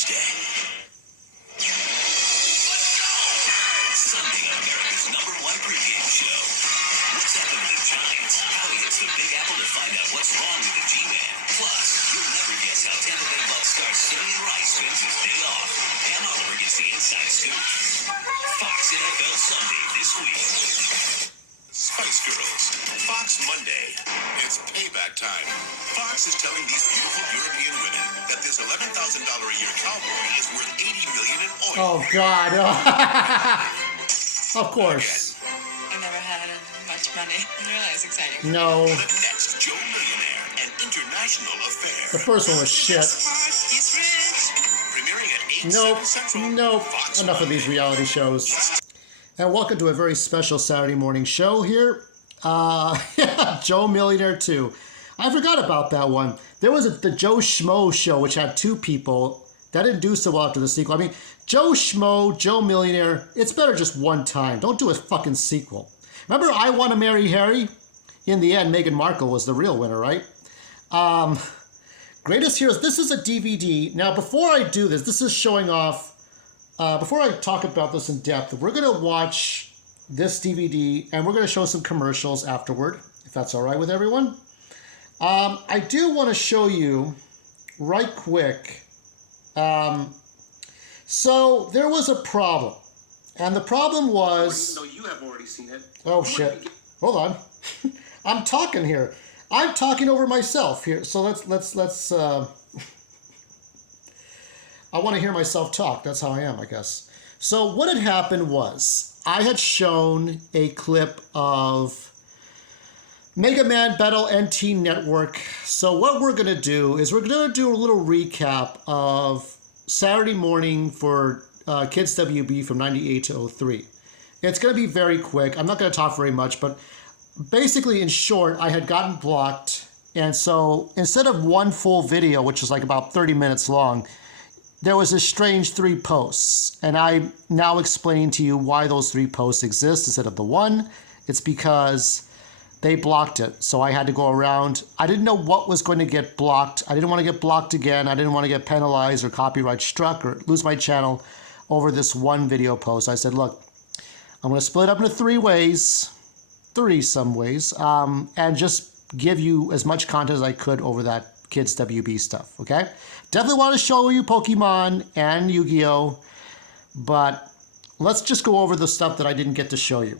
Tuesday. Sunday, America's #1 pregame show. What's happening to the Giants? Howie hits the Big Apple to find out what's wrong with the G-Man. Plus, you'll never guess how Tampa Bay Bucs star Simeon Rice spends his day off. Pam Oliver gets the inside scoop. Fox NFL Sunday this week. Spice Girls, Fox Monday. It's payback time. Fox is telling these beautiful European women that this $11,000 a year cowboy is worth $80 million in oil. Oh, God. Of course. I never had much money. Really, it's exciting. No. The next Joe Millionaire, an international affair. The first one was shit. He's rich. Premiering at 8 Nope. Central. Nope. Fox Enough of these reality shows. And welcome to a very special Saturday morning show here. Joe Millionaire 2. I forgot about that one. There was the Joe Schmo show, which had two people. That didn't do so well after the sequel. I mean, Joe Schmo, Joe Millionaire, it's better just one time. Don't do a fucking sequel. Remember I Want to Marry Harry? In the end, Meghan Markle was the real winner, right? Greatest Heroes. This is a DVD. Now, before I do this, this is showing off. Before I talk about this in depth, we're going to watch this DVD and we're going to show some commercials afterward, if that's all right with everyone. I do want to show you right quick. So there was a problem. And the problem was... Even though you have already seen it. Oh, shit. Hold on. I'm talking here. I'm talking over myself here. So let's I want to hear myself talk. That's how I am, I guess. So what had happened was I had shown a clip of Mega Man Battle NT Network. So what we're going to do is we're going to do a little recap of Saturday morning for Kids WB from 98 to 03. It's going to be very quick. I'm not going to talk very much, but basically in short, I had gotten blocked. And so instead of one full video, which was like about 30 minutes long, there was a strange 3 posts, and I'm now explaining to you why those 3 posts exist instead of the one. It's because they blocked it, so I had to go around. I didn't know what was going to get blocked. I didn't want to get blocked again. I didn't want to get penalized or copyright struck or lose my channel over this one video post. I said, look, I'm going to split it up into 3 ways, 3 some ways, and just give you as much content as I could over that Kids WB stuff, okay? Definitely want to show you Pokemon and Yu-Gi-Oh! But let's just go over the stuff that I didn't get to show you.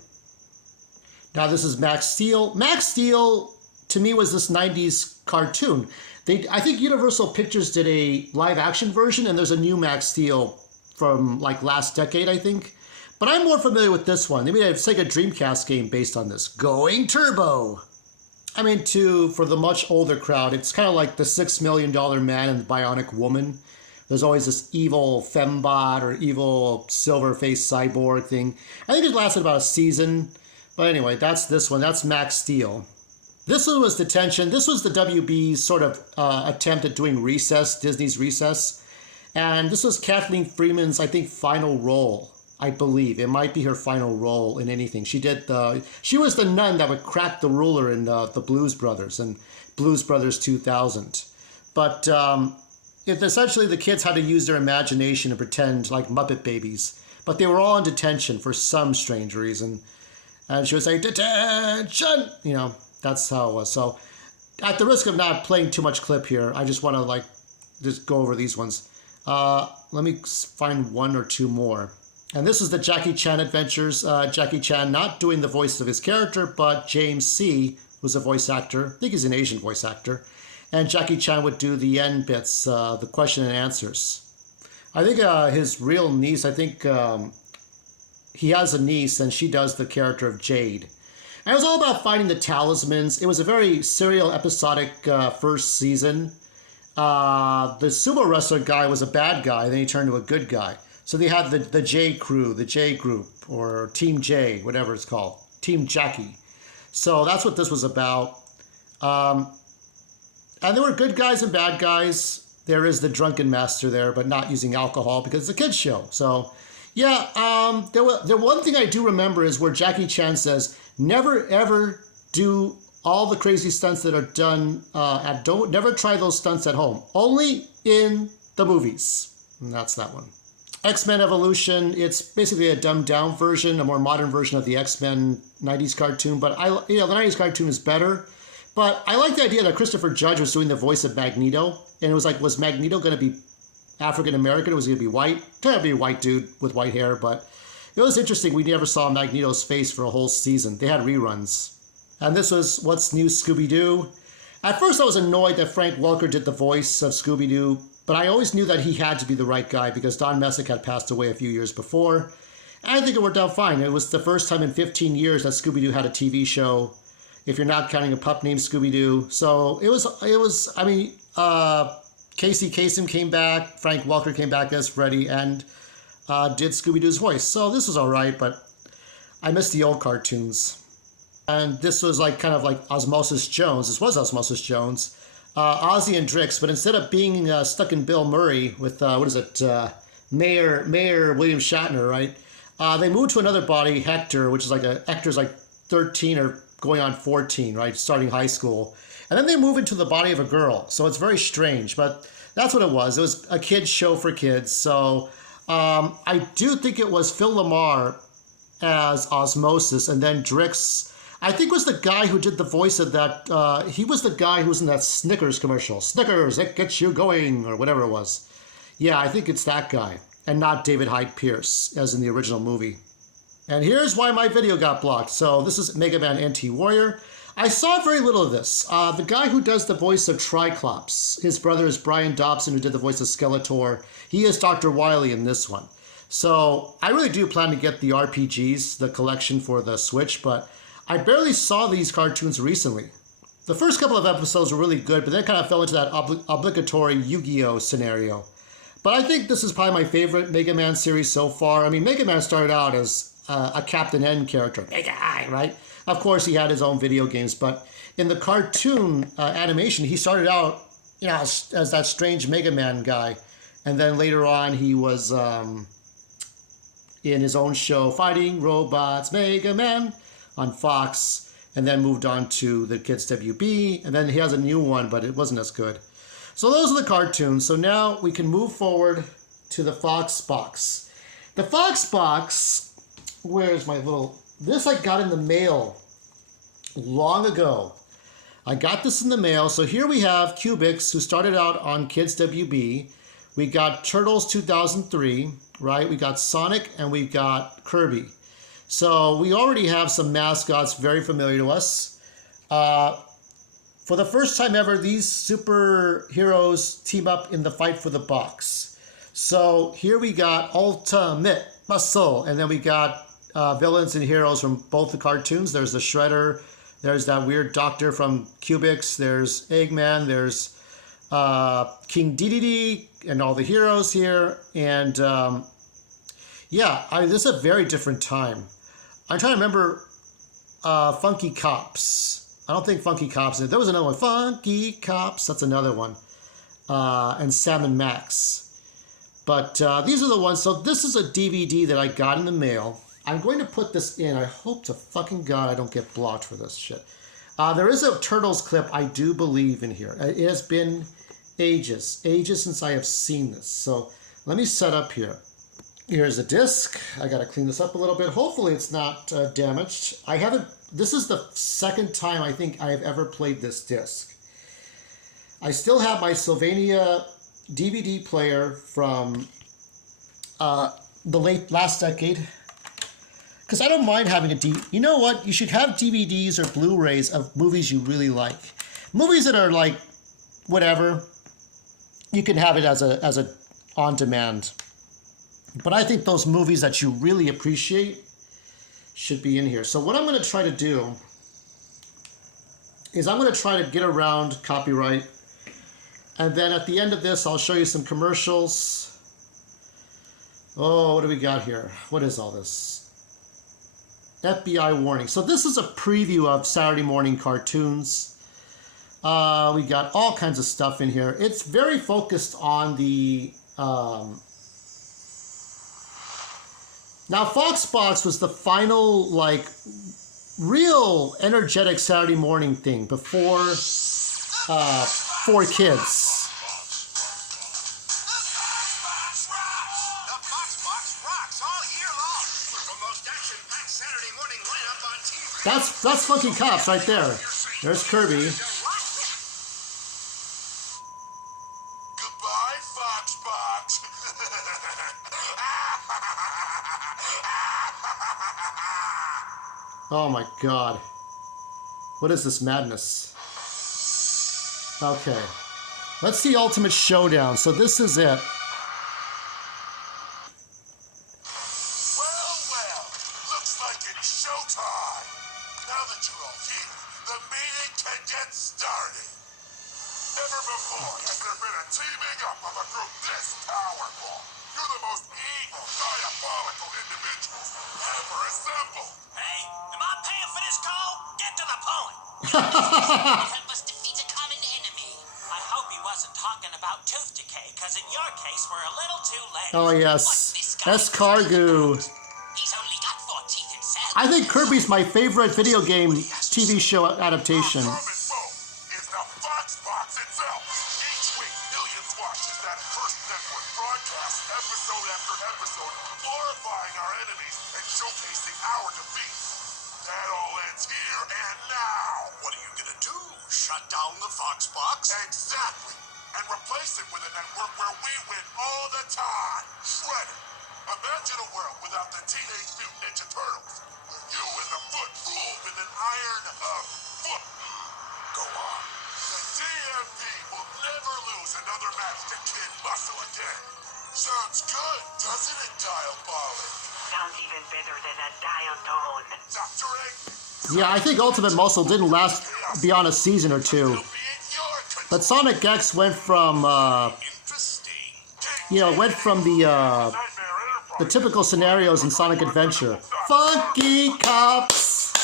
Now this is Max Steel. Max Steel, to me, was this 90s cartoon. I think Universal Pictures did a live-action version, and there's a new Max Steel from like last decade, I think. But I'm more familiar with this one. They made a Sega Dreamcast game based on this. Going Turbo! I mean, for the much older crowd, it's kind of like the $6 Million Man and the Bionic Woman. There's always this evil fembot or evil silver-faced cyborg thing. I think it lasted about a season. But anyway, that's this one. That's Max Steel. This one was Detention. This was the WB's sort of attempt at doing Recess, Disney's Recess. And this was Kathleen Freeman's, I think, final role. I believe it might be her final role in anything. She was the nun that would crack the ruler in the Blues Brothers and Blues Brothers 2000. But essentially the kids had to use their imagination and pretend like Muppet babies. But they were all in detention for some strange reason. And she would say, detention! You know, that's how it was. So at the risk of not playing too much clip here, I just want to just go over these ones. Let me find 1 or 2 more. And this is the Jackie Chan Adventures. Jackie Chan not doing the voice of his character, but James C. was a voice actor. I think he's an Asian voice actor. And Jackie Chan would do the end bits, the question and answers. I think his real niece, I think he has a niece and she does the character of Jade. And it was all about finding the talismans. It was a very serial episodic first season. The sumo wrestler guy was a bad guy, then he turned to a good guy. So they had the J crew, the J group, or Team J, whatever it's called, Team Jackie. So that's what this was about. And there were good guys and bad guys. There is the drunken master there, but not using alcohol because it's a kid's show. So yeah, the one thing I do remember is where Jackie Chan says, never ever do all the crazy stunts that are done never try those stunts at home, only in the movies. And that's that one. X-Men Evolution, it's basically a dumbed down version, a more modern version of the X-Men 90s cartoon, but the 90s cartoon is better. But I like the idea that Christopher Judge was doing the voice of Magneto, and it was like, was Magneto going to be African American or was he going to be white? Turned out to be a white dude with white hair, but it was interesting. We never saw Magneto's face for a whole season. They had reruns. And this was What's New Scooby-Doo. At first I was annoyed that Frank Welker did the voice of Scooby-Doo, but I always knew that he had to be the right guy because Don Messick had passed away a few years before. And I think it worked out fine. It was the first time in 15 years that Scooby-Doo had a TV show, if you're not counting a pup named Scooby-Doo. So it was, I mean, Casey Kasem came back, Frank Welker came back as Freddy, and did Scooby-Doo's voice. So this was all right, but I missed the old cartoons. And this was like kind of like Osmosis Jones. This was Osmosis Jones. Ozzy and Drix, but instead of being stuck in Bill Murray with, Mayor William Shatner, right? They moved to another body, Hector, which is like Hector's like 13 or going on 14, right? Starting high school. And then they move into the body of a girl. So it's very strange, but that's what it was. It was a kid's show for kids. So I do think it was Phil Lamar as Osmosis, and then Drix, I think, was the guy who did the voice of that. He was the guy who was in that Snickers commercial. Snickers, it gets you going, or whatever it was. Yeah, I think it's that guy, and not David Hyde Pierce, as in the original movie. And here's why my video got blocked. So this is Mega Man NT-Warrior. I saw very little of this. The guy who does the voice of Triclops, his brother is Brian Dobson, who did the voice of Skeletor. He is Dr. Wily in this one. So I really do plan to get the RPGs, the collection for the Switch, but I barely saw these cartoons recently. The first couple of episodes were really good, but then kind of fell into that obligatory Yu-Gi-Oh scenario. But I think this is probably my favorite Mega Man series so far. I mean, Mega Man started out as a Captain N character, Mega Eye, right? Of course, he had his own video games, but in the cartoon animation, he started out, as that strange Mega Man guy, and then later on he was in his own show, Fighting Robots Mega Man, on Fox, and then moved on to the Kids WB, and then he has a new one, but it wasn't as good. So those are the cartoons. So now we can move forward to the Fox box. The Fox box, where's my little... This I got in the mail long ago. I got this in the mail. So here we have Cubics, who started out on Kids WB. We got Turtles 2003, right? We got Sonic, and we got Kirby. So we already have some mascots very familiar to us. For the first time ever, these superheroes team up in the fight for the box. So here we got Ultimate Muscle, and then we got villains and heroes from both the cartoons. There's the Shredder, there's that weird doctor from Cubics, there's Eggman, there's King Dedede, and all the heroes here. And this is a very different time. I'm trying to remember Funky Cops. I don't think Funky Cops. There was another one. Funky Cops. That's another one. And Sam and Max. But these are the ones. So this is a DVD that I got in the mail. I'm going to put this in. I hope to fucking God I don't get blocked for this shit. There is a Turtles clip, I do believe, in here. It has been ages since I have seen this. So let me set up here. Here's a disc. I got to clean this up a little bit. Hopefully it's not damaged. This is the second time I think I have ever played this disc. I still have my Sylvania DVD player from the last decade. Because I don't mind having a DVD. You know what? You should have DVDs or Blu-rays of movies you really like. Movies that are like, whatever, you can have it as a on-demand. But I think those movies that you really appreciate should be in here. So what I'm going to try to do is I'm going to try to get around copyright. And then at the end of this, I'll show you some commercials. Oh, what do we got here? What is all this? FBI warning. So this is a preview of Saturday morning cartoons. We got all kinds of stuff in here. It's very focused on the... Now, Foxbox was the final, like, real energetic Saturday morning thing before 4Kids. That's Funky Cops right there. There's Kirby. Goodbye, Foxbox. Oh my god. What is this madness? Okay. Let's see Ultimate Showdown. So this is it. Well, looks like it's showtime. Now that you're all here, the meeting can get started. Never before has there been a teaming up of a group this powerful. You're the most evil, diabolical individuals ever assembled. Hey, am I paying for this call? Get to the point. Help us defeat a common enemy. I hope he wasn't talking about tooth decay, because in your case, we're a little too late. Oh yes. Escargot. He's only got 4 teeth himself. I think Kirby's my favorite video game TV show adaptation. Our common foe is the Foxbox itself. Each week, millions watch as that first network broadcasts episode after episode, glorifying our enemies and showcasing our defeats. That all ends here and now. What are you gonna do? Shut down the Foxbox? Exactly. And replace it with a network where we win all the time. Shredder. Imagine a world without the Teenage Mutant Ninja Turtles, where you and the Foot rule with an iron foot. Go on. The DMV will never lose another match to Kid Muscle again. Sounds good, doesn't it, Diabolic? Sounds even better than a dial-tone. Dr. Egg, Yeah, I think Ultimate Muscle didn't last beyond a season or two. will be in your control. But Sonic X went from, Interesting. went from the typical scenarios in Sonic Adventure. Funky Cops!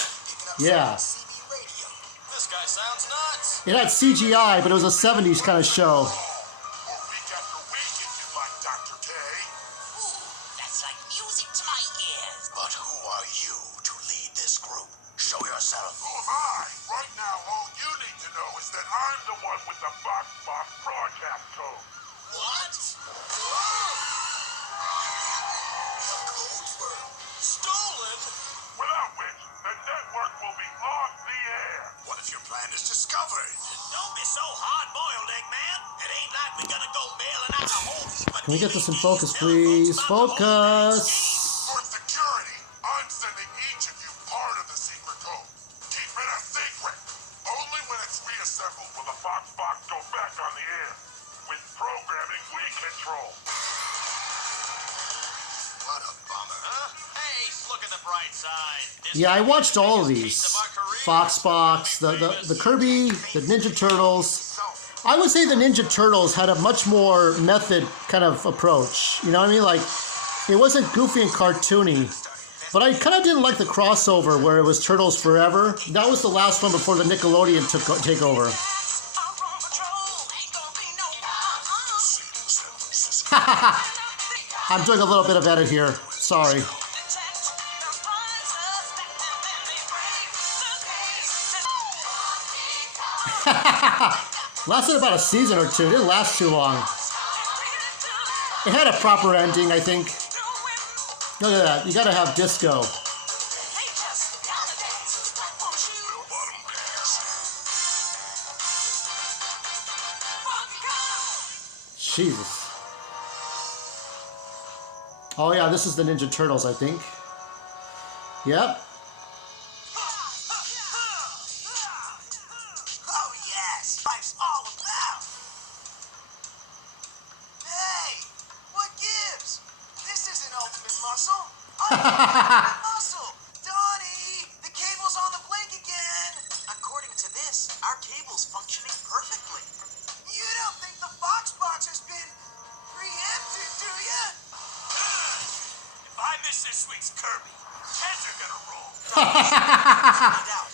Yeah. This guy sounds nuts. It had CGI, but it was a 70s kind of show. Or week after week, if you like, Dr. K. Ooh, that's like music to my ears. But who are you to lead this group? Show yourself. Who am I? Right now, all you need to know is that I'm the one with the Foxbox broadcast code. What? The codes were stolen? Without which, the network will be off the air. What if your plan is discovered? Don't be so hard-boiled, Eggman. It ain't like we're gonna go mailing out a whole heap of Can we get this in DVDs focus, and please? albums about the whole Focus! For security, I'm sending each of you part of the secret code. Keep it a secret. Only when it's reassembled will the Foxbox go back on the air. With programming we control. What a bummer, huh? Hey, look at the bright side. Yeah, I watched all of these. Foxbox, the Kirby, the Ninja Turtles. I would say the Ninja Turtles had a much more method kind of approach. You know what I mean? Like, it wasn't goofy and cartoony. But I kind of didn't like the crossover where it was Turtles Forever. That was the last one before the Nickelodeon take over. I'm doing a little bit of edit here. Sorry. Lasted about a season or two. It didn't last too long. It had a proper ending, I think. Look at that. You gotta have disco. Jesus. Oh yeah, this is the Ninja Turtles, I think. Yep. Oh yes, life's all about. Hey, what gives? This isn't Ultimate Muscle. I'm Ultimate Muscle. Donnie, the cable's on the blink again. According to this, our cable's functioning perfectly. You don't think the Foxbox has been preempted, do you? If I miss this week's Kirby, heads are gonna roll. Find out.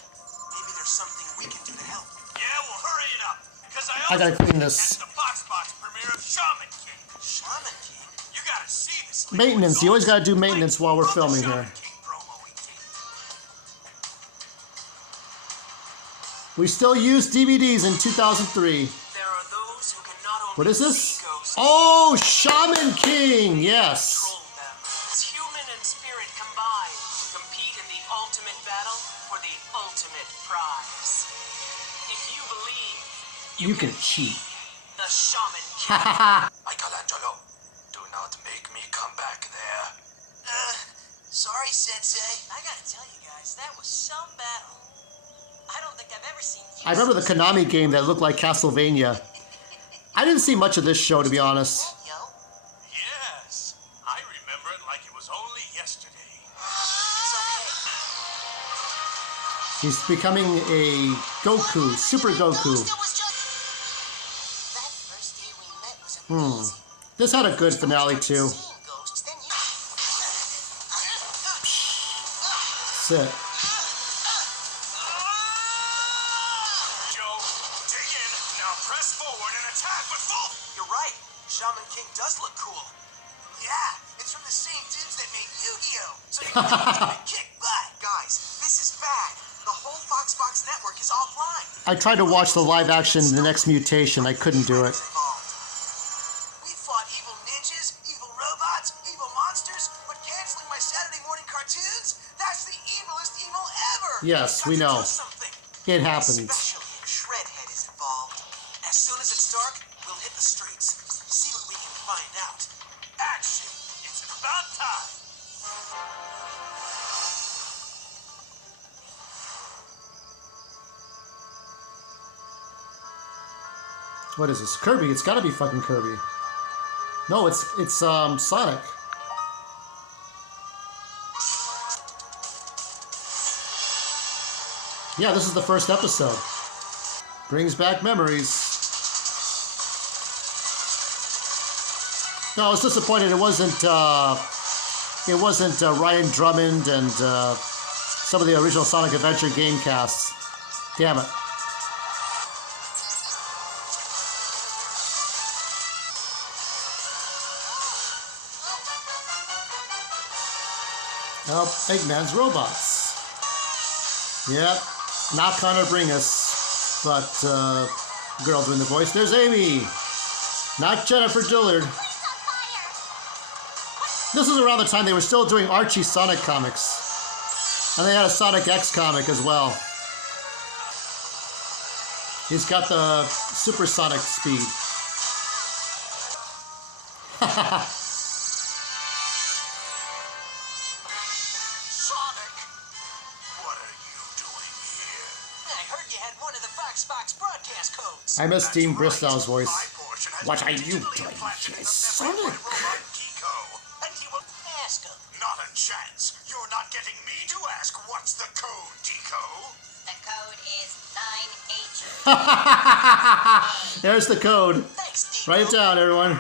Maybe there's something we can do to help. Yeah, well, hurry it up. Because I gotta clean this. the Foxbox premiere of Shaman King. Shaman King? You gotta see this. Maintenance. You always gotta do maintenance while we're filming here. We still use DVDs in 2003. There are those who can not only What is this? see ghosts, Oh, Shaman King. Yes. control them. It's human and spirit combined. Compete in the ultimate battle for the ultimate prize. If you believe You can cheat. the Shaman King. Michelangelo, do not make me come back there. Sorry, Sensei. I gotta tell you guys, that was some battle. I don't think I've ever seen you. I remember the Konami game that looked like Castlevania. I didn't see much of this show, to be honest. Yo, Yes, I remember it like it was only yesterday. it's okay. He's becoming a Goku, Super Goku. Ghost, it was just... That first day we met was amazing. This had a good finale, too. Seeing ghosts, then you... Sit. Joe, dig in. Now press forward and attack with full... You're right. Shaman King does look cool. Yeah, it's from the same dudes that made Yu-Gi-Oh! So you can kick butt. Guys, this is bad. The whole Foxbox network is offline. I tried to watch the live action The Next Mutation. I couldn't do it. We fought evil ninjas, evil robots, evil monsters, but canceling my Saturday morning cartoons? That's the evilest evil ever! Yes, we know. It happens. Especially if Shredhead is involved. As soon as it's dark, we'll hit the streets. See what we can find out. Action! It's about time! What is this? Kirby. It's gotta be fucking Kirby. No, it's Sonic. Yeah, this is the first episode. Brings back memories. No, I was disappointed. It wasn't Ryan Drummond and some of the original Sonic Adventure game casts. Damn it. Oh, Eggman's robots. Yep, not Connor Bringus, but girl doing the voice. There's Amy, not Jennifer Dillard. This is around the time they were still doing Archie Sonic comics, and they had a Sonic X comic as well. He's got the supersonic speed. Sonic, what are you doing here? I heard you had one of the Foxbox broadcast codes. I miss Dean Bristow's My voice. portion has What been are you digitally doing implanted here, in the memory of Sonic? my robot Kiko, and he will... Ask him. Not a chance. You're not getting me to ask what's the code, Kiko. The code is 9H. There's the code. Thanks, Dean. Write it down, everyone.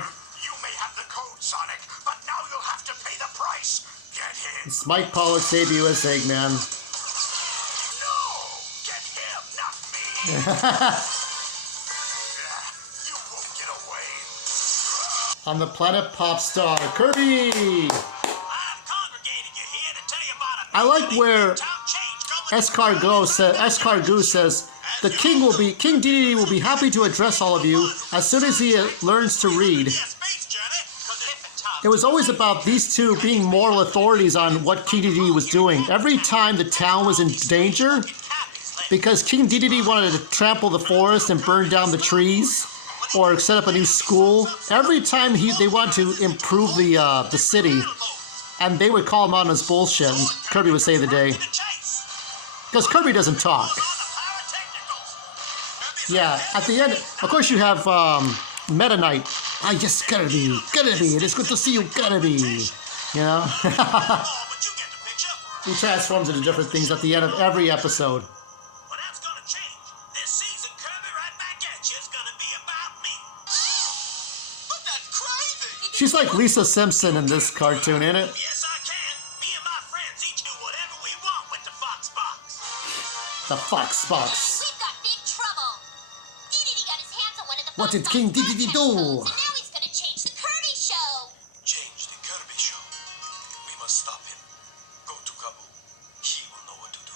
You may have the code, Sonic, but now you'll have to pay the price. Get him. It's Mike Pollock's debut as Eggman. No! Get him, not me. Yeah, you won't get away. On the planet Popstar, Kirby. I'm congregating you here to tell you about a I like where Escargot says the King Dedede will be happy to address all of you as soon as he learns to read. space journey, 'cause if It was always about these two being moral authorities on what King Dedede was doing. Every time the town was in danger, because King Dedede wanted to trample the forest and burn down the trees, or set up a new school. Every time they wanted to improve the city, and they would call him out on his bullshit, and Kirby would save the day. Because Kirby doesn't talk. Yeah, at the end, of course you have Meta Knight. I just gotta be. It is good to see you, gotta be. You know? He transforms into different things at the end of every episode. Well, that's gonna change. This season, Kirby, right back at you, is gonna be about me. But that's crazy! She's like Lisa Simpson in this cartoon, ain't it? Yes, I can. Me and my friends each do whatever we want with the Foxbox. The Fox Box. We've got big trouble. Dedede got his hands on one of the What did Foxbox King Dedede broadcast do? codes, and now he's gonna change the Kirby show. Change the Kirby show. We must stop him. Go to Gabu. He will know what to do.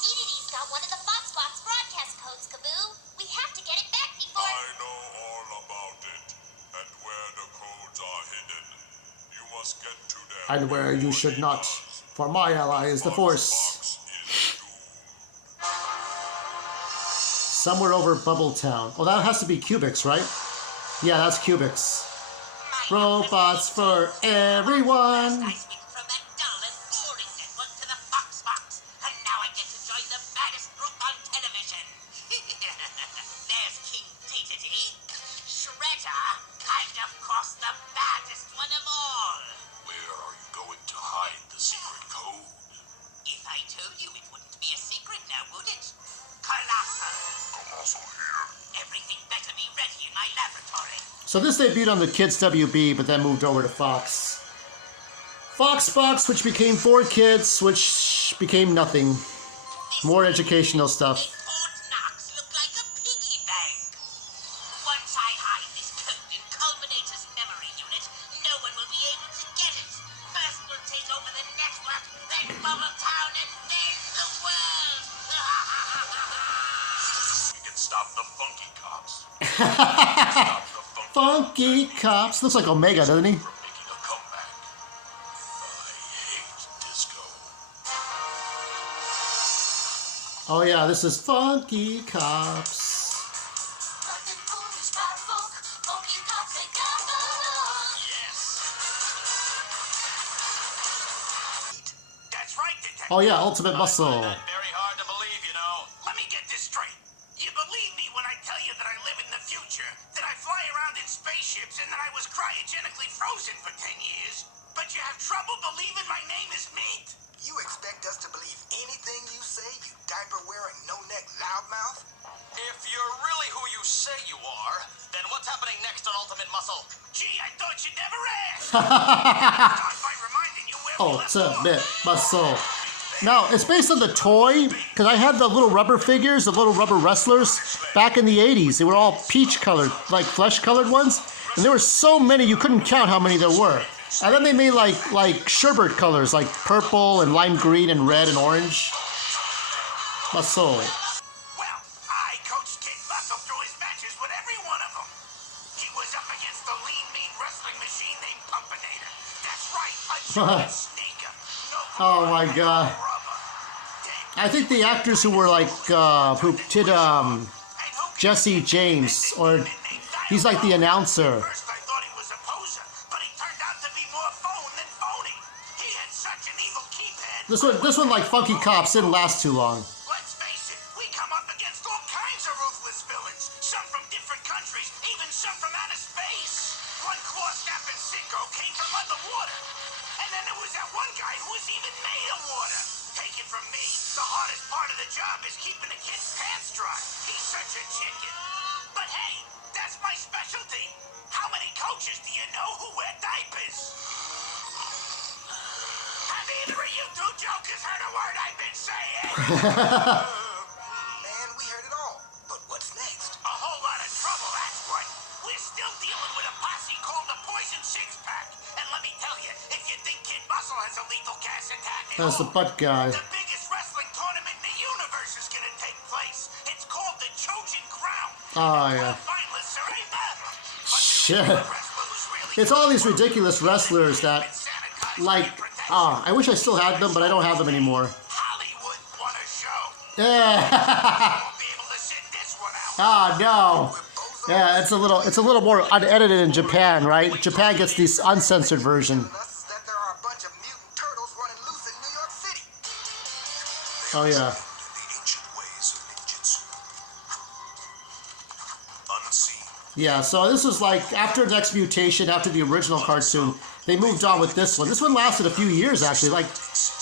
Dedede's got one of the Foxbox broadcast codes, Kaboo. We have to get it back before... I know all about it. And where the codes are hidden. You must get and where you should not, for my ally is the Force. Somewhere over Bubble Town. Oh, that has to be Cubics, right? Yeah, that's Cubics. Robots for everyone. I switched from that dull and boring network to the Fox Box, and now I get to join the baddest group on television. There's King Dedede. Shredder, kind of course the baddest one of all. Where are you going to hide the secret code? If I told you, it wouldn't be a secret now, would it? Colossal. Colossal here. Everything better be ready in my laboratory. So this debuted on the Kids WB, but then moved over to Fox. Fox Box, which became 4Kids, which became nothing. More educational stuff. Fort Knox look like a piggy bank. Once I hide this code in Culminator's memory unit, no one will be able to get it. First we'll take over the network, then Bubble Town, and then the world. We can stop the funky cops. Funky Cops. Looks like Omega, doesn't he? From making a comeback. I hate disco. Oh yeah, this is Funky Cops. That's right, Detective. Oh yeah, Ultimate Muscle. Very hard to believe, you know. Let me get this straight. You believe me when I tell you that I live in the future, that I fly around in spaceships, and that I was cryogenically frozen for 10 years, but you have trouble believing my name is meat? You expect us to believe anything you say, you diaper-wearing, no-neck loudmouth? If you're really who you say you are, then what's happening next on Ultimate Muscle? Gee, I thought you'd never ask. Start by reminding you where we left off. Ultimate Muscle. Now, it's based on the toy, because I had the little rubber figures, the little rubber wrestlers, back in the 80s. They were all peach-colored, like flesh-colored ones. And there were so many, you couldn't count how many there were. And then they made like sherbet colors, like purple and lime green and red and orange. Muscle. Well, I coached Kid Muscle through his matches with every one of them. He was up against the lean, mean wrestling machine named Pumpinator. That's right, a giant sneaker. No Oh my god. rubber. I think the actors who were like, who did Jesse James, or he's like the announcer. First I thought he was a poser, but he turned out to be more phone than phony. He had such an evil keephead. This one like Funky Cops didn't last too long. Let's face it, we come up against all kinds of ruthless villains. Some from different countries, even some from outer space. One claw-snapping sicko came from underwater. And then there was that one guy who was even made of water. Take it from me, the hardest part of the job is keeping the kid's pants dry. He's such a chicken. But hey, that's my specialty. How many coaches do you know who wear diapers? Have either of you two jokers heard a word I've been saying? Man, we heard it all. But what's next? A whole lot of trouble, that's what. We're still dealing with a posse called the Poison Six Pack. And let me tell you, if you think Kid Muscle has a lethal gas attack at That's the all, butt guy. the biggest wrestling tournament in the universe is gonna take place. It's called the Trojan Crown. Oh yeah. Finalists are a battle. Shit. It's all these ridiculous wrestlers that, like, I wish I still had them, but I don't have them anymore. Hollywood won a show. Yeah. Won't be able to sit this one out. Oh no. Yeah, it's a little more unedited in Japan, right? Japan gets the uncensored version. Us is that there are a bunch of mutant turtles running loose in New York City. Oh yeah. The ancient ways of ninjutsu. Unseen. Yeah, so this was like after Next Mutation, after the original cartoon, they moved on with this one. This one lasted a few years actually, like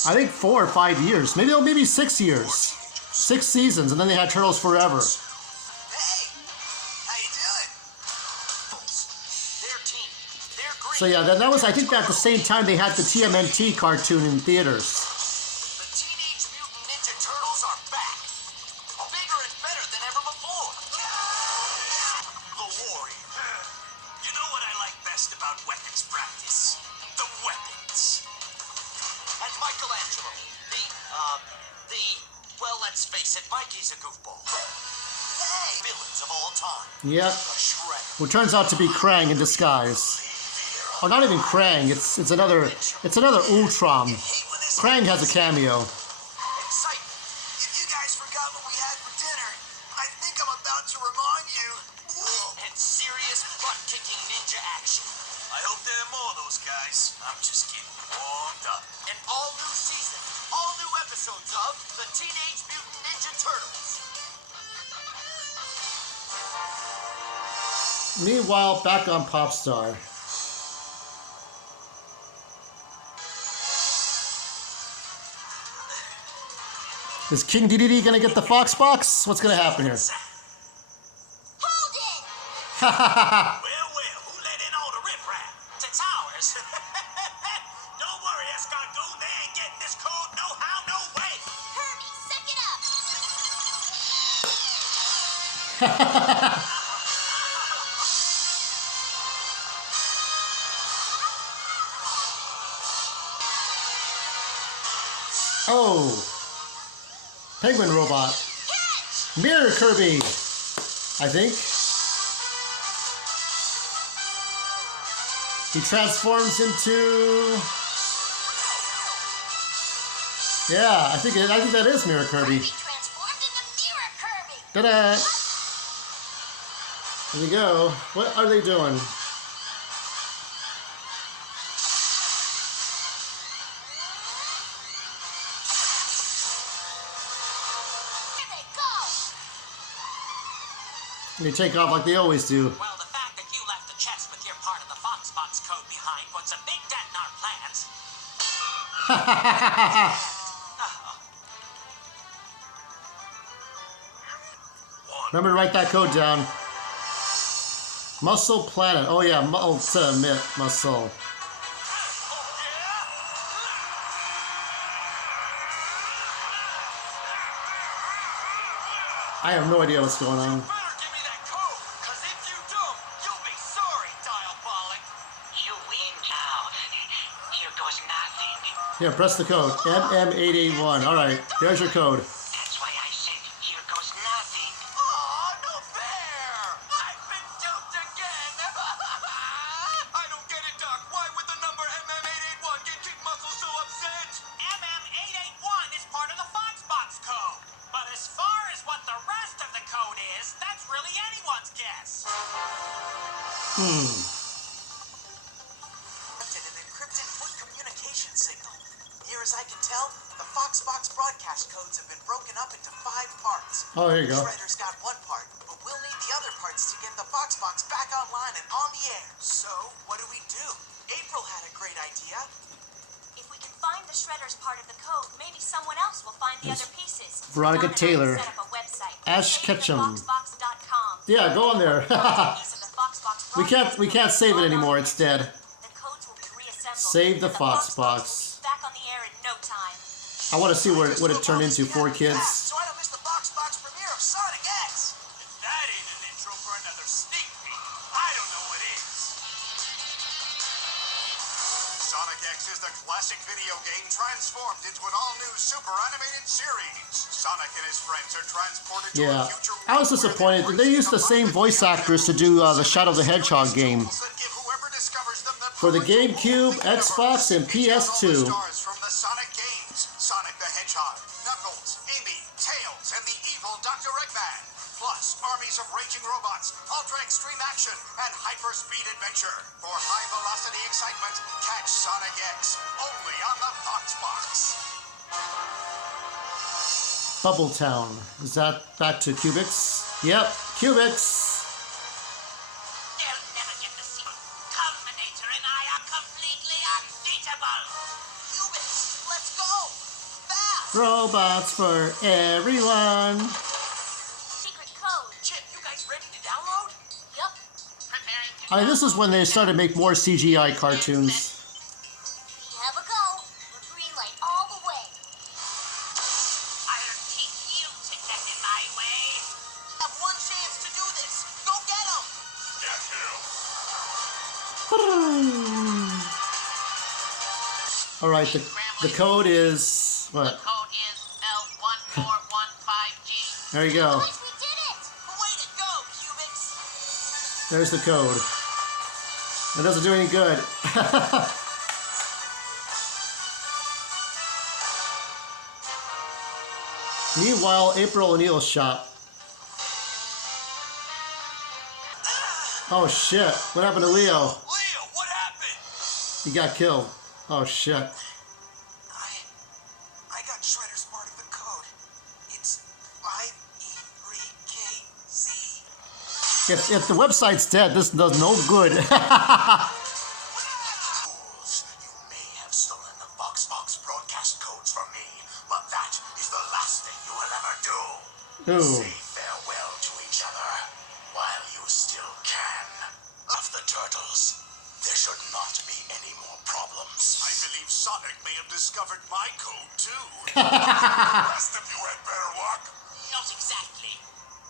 I think 4 or 5 years, maybe 6 years, 6 seasons, and then they had Turtles Forever. Hey, how you doing? Their team, they're green. So yeah, then that was I think at the same time they had the TMNT cartoon in theaters. The Teenage Mutant Ninja Turtles are back. Bigger and better than ever before. The Warrior. You know what I like best about weapons practice? The weapons. And Michelangelo. Well, let's face it, Mikey's a goofball. Hey! Villains of all time. Yep. The Shredder. Who turns out to be Krang in disguise. or not even Krang. It's another Ultron. Krang has a cameo. Excitement. If you guys forgot what we had for dinner, I think I'm about to remind you. And serious butt-kicking ninja action. I hope there are more of those guys. I'm just getting warmed up. An all-new season, all new episodes of the Teenage Mutant Ninja Turtles. Meanwhile, back on Popstar. Is King Dedede gonna get the Fox box? What's gonna happen here? Hold it! Well, who let in all the riffraff? It's ours. Don't worry, Escargot, they ain't getting this code no how, no way. Kirby, suck it up! Oh, Penguin Robot. Mirror Kirby, I think. He transforms into. Yeah, I think that is Mirror Kirby. Kirby transformed into Mirror Kirby! Ta-da! There you go. What are they doing? Here they go! They take off like they always do. Well, the fact that you left the chest with your part of the Foxbox code behind puts a big dent in our plans. Remember to write that code down. Muscle Planet. Oh yeah, Ultimate Muscle. I have no idea what's going on. Better give me that code, cause if you don't, you'll be sorry, Diabolic. You win now. Here goes nothing. Here, press the code. MM881. Alright, there's your code. That's why I said here goes nothing. Oh, no fair! I've been duped again! I don't get it, Doc. Why would the number MM881 get Kid Muscle so upset? MM881 is part of the Foxbox code. But as far as what the rest of the code is, that's really anyone's guess. An encrypted foot communication signal. Near as I can tell, the Foxbox broadcast codes have been broken up into 5 parts. Oh, here you go. Shredder's got one part, but we'll need the other parts to get the Foxbox back online and on the air. So, what do we do? April had a great idea. If we can find the Shredder's part of the code, maybe someone else will find the other pieces. Veronica Donna and I Taylor. set up a website. Ash Ketchum. SaveTheFoxbox.com. Yeah, go on there. Piece of the Foxbox we can't save it anymore. It's dead. The codes will be reassembled. Save the and Foxbox. will be back on the air in no time. I want to see what it turned into for kids. So I don't miss the Foxbox premiere of Sonic X. If that ain't an intro for another sneak peek, I don't know what is. Sonic X is the classic video game transformed into an all-new super animated series. Sonic and his friends are transported to Yeah, a future I was disappointed. They used the same voice actors to do the Shadow the Hedgehog game for the GameCube, Xbox, and PS2. Stars from the Sonic games: Sonic the Hedgehog, Knuckles, Amy, Tails, and the evil Dr. Eggman. Plus, armies of raging robots, ultra-extreme action, and hyper-speed adventure. For high-velocity excitement, catch Sonic X, only on the Foxbox. Bubble Town. Is that back to Cubics? Yep, Cubics. They'll never get the secret. Culminator and I are completely unbeatable. Cubits, let's go! Fast! Robots for everyone. Secret code. Chip, you guys ready to download? Yup. Preparing to This is when they started to make more CGI cartoons. We have a go. We're green light all the way. I'll keep you to get in my way. Have one chance to do this. Go get him! All right, the code is what? Code is L1415G. There you go. Guys, we did it! Way to go, Cubits! There's the code. That doesn't do any good. Meanwhile, April O'Neil's shop. Oh shit, what happened to Leo? Leo, what happened? He got killed. Oh shit. I got Shredder's part of the code. It's 5E3KZ. If the website's dead, this does no good. Fools, you may have stolen the Fox broadcast codes from me, but that is the last thing you will ever do. Ooh. Say farewell to each other while you still can. Of the turtles, there should not be any more problems. I believe Sonic may have discovered my code, too. The rest of you had better luck. Not exactly.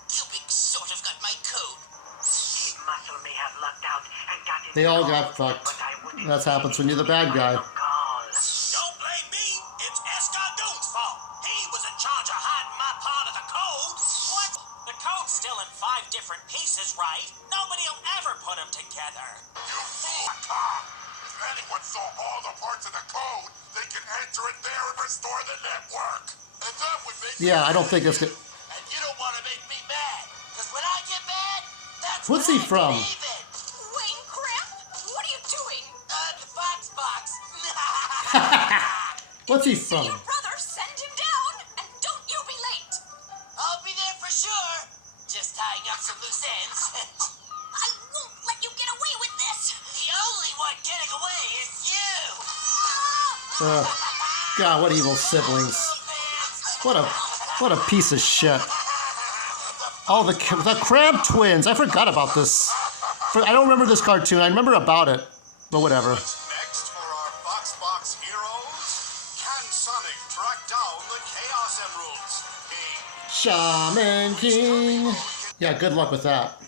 Cubic sort of got my code. Steve Muscle may have lucked out and got it. They all got fucked. That happens when you're the bad guy. Don't blame me. It's Escardoon's fault. He was in charge of hiding my part of the code. What? The code's still in 5 different pieces, right? Nobody'll ever put them together. You fool, Tom! If anyone saw all the parts of the code, they can enter it there and restore the network. And that would make Yeah, I don't think that's good. And you don't want to make me mad. Because when I get mad, that's What's when he I from? get even. Wayne Cramp, what are you doing? The Fox Box. What's he from? Your brother, send him down, and don't you be late. I'll be there for sure. Just tying up some loose ends. I won't let you get away with this. The only one getting away is you. God, what evil siblings. What a piece of shit. Oh, the Crab Twins. I forgot about this. I don't remember this cartoon. I remember about it, but whatever. Next for our Fox Box heroes, can Sonic track down the Chaos Emeralds? Shaman King. Yeah, good luck with that.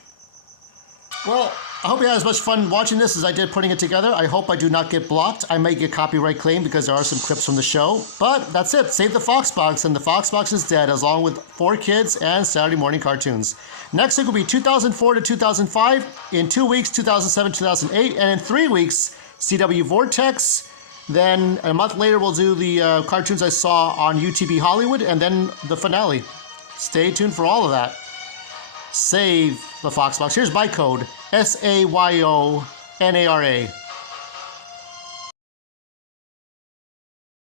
Well, I hope you had as much fun watching this as I did putting it together. I hope I do not get blocked. I might get copyright claim because there are some clips from the show. But that's it. Save the Fox Box, and the Fox Box is dead, along with 4 Kids and Saturday morning cartoons. Next week will be 2004 to 2005. In 2 weeks, 2007, 2008. And in 3 weeks, CW Vortex. Then a month later, we'll do the cartoons I saw on UTB Hollywood, and then the finale. Stay tuned for all of that. Save the Fox Box. Here's my code, SAYONARA.